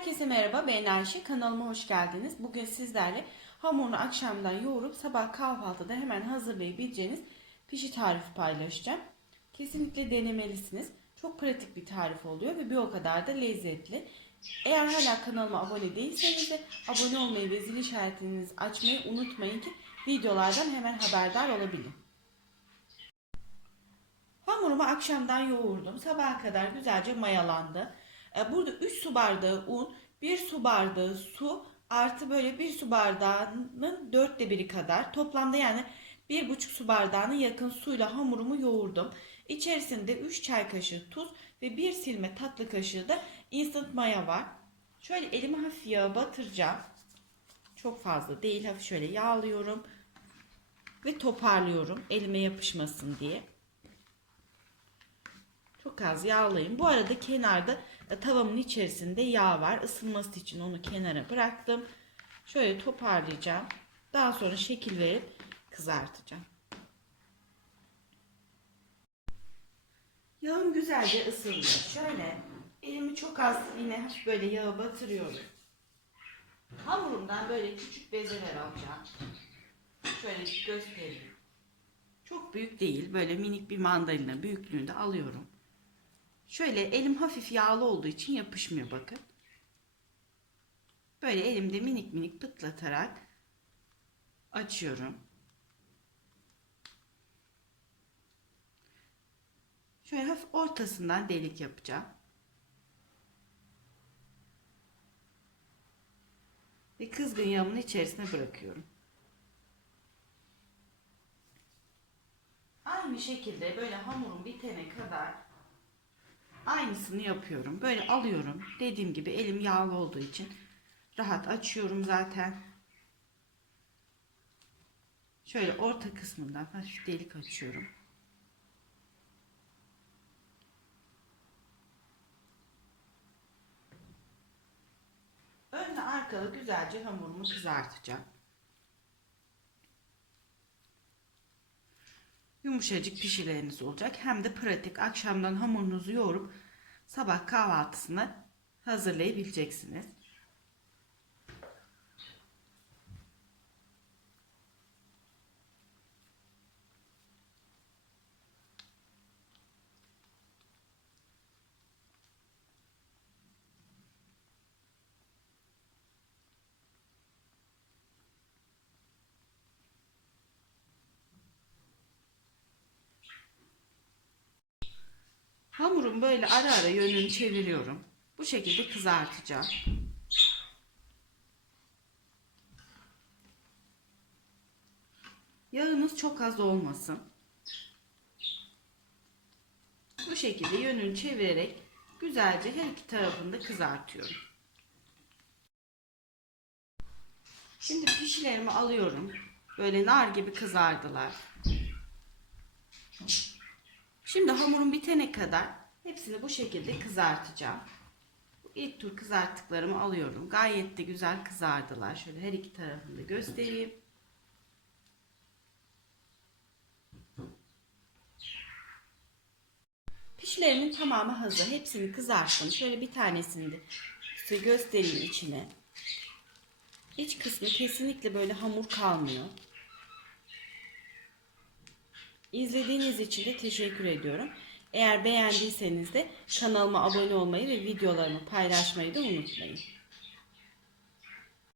Herkese merhaba ben Ayşe kanalıma hoş geldiniz. Bugün sizlerle hamurunu akşamdan yoğurup sabah kahvaltıda hemen hazırlayabileceğiniz pişi tarifi paylaşacağım. Kesinlikle denemelisiniz. Çok pratik bir tarif oluyor ve bir o kadar da lezzetli. Eğer hala kanalıma abone değilseniz de abone olmayı ve zil işaretinizi açmayı unutmayın ki videolardan hemen haberdar olabilin. Hamurumu akşamdan yoğurdum. Sabaha kadar güzelce mayalandı. E, Burada 3 su bardağı un, 1 su bardağı su artı böyle 1 su bardağının dörtte biri kadar toplamda yani 1,5 su bardağına yakın suyla hamurumu yoğurdum. İçerisinde 3 çay kaşığı tuz ve 1 silme tatlı kaşığı da instant maya var. Şöyle elimi hafif yağa batıracağım. Çok fazla değil hafif şöyle yağlıyorum ve toparlıyorum elime yapışmasın diye. Çok az yağlayın. Bu arada kenarda tavamın içerisinde yağ var. Isınması için onu kenara bıraktım. Şöyle toparlayacağım. Daha sonra şekil verip kızartacağım. Yağım güzelce ısındı. Şöyle elimi çok az yine hafif böyle yağa batırıyorum. Hamurumdan böyle küçük bezeler alacağım. Şöyle göstereyim. Çok büyük değil. Böyle minik bir mandalina büyüklüğünde alıyorum. Şöyle elim hafif yağlı olduğu için yapışmıyor bakın. Böyle elimde minik minik pıtlatarak açıyorum. Şöyle hafif ortasından delik yapacağım. Ve kızgın yağımın içerisine bırakıyorum. Aynı şekilde böyle hamurum bitene kadar aynısını yapıyorum. Böyle alıyorum. Dediğim gibi elim yağlı olduğu için rahat açıyorum zaten. Şöyle orta kısmından hafif delik açıyorum. Önle arkalı güzelce hamurumu kızartacağım. Yumuşacık pişileriniz olacak. Hem de pratik akşamdan hamurunuzu yoğurup sabah kahvaltısına hazırlayabileceksiniz. Hamurum böyle ara ara yönünü çeviriyorum. Bu şekilde kızartacağım. Yağınız çok az olmasın. Bu şekilde yönünü çevirerek güzelce her iki tarafını da kızartıyorum. Şimdi pişilerimi alıyorum. Böyle nar gibi kızardılar. Şimdi hamurum bitene kadar hepsini bu şekilde kızartacağım. İlk tur kızarttıklarımı alıyorum. Gayet de güzel kızardılar. Şöyle her iki tarafını da göstereyim. Pişilerimin tamamı hazır. Hepsini kızarttım. Şöyle bir tanesini de size göstereyim içine. İç kısmı kesinlikle böyle hamur kalmıyor. İzlediğiniz için de teşekkür ediyorum. Eğer beğendiyseniz de kanalıma abone olmayı ve videolarımı paylaşmayı da unutmayın.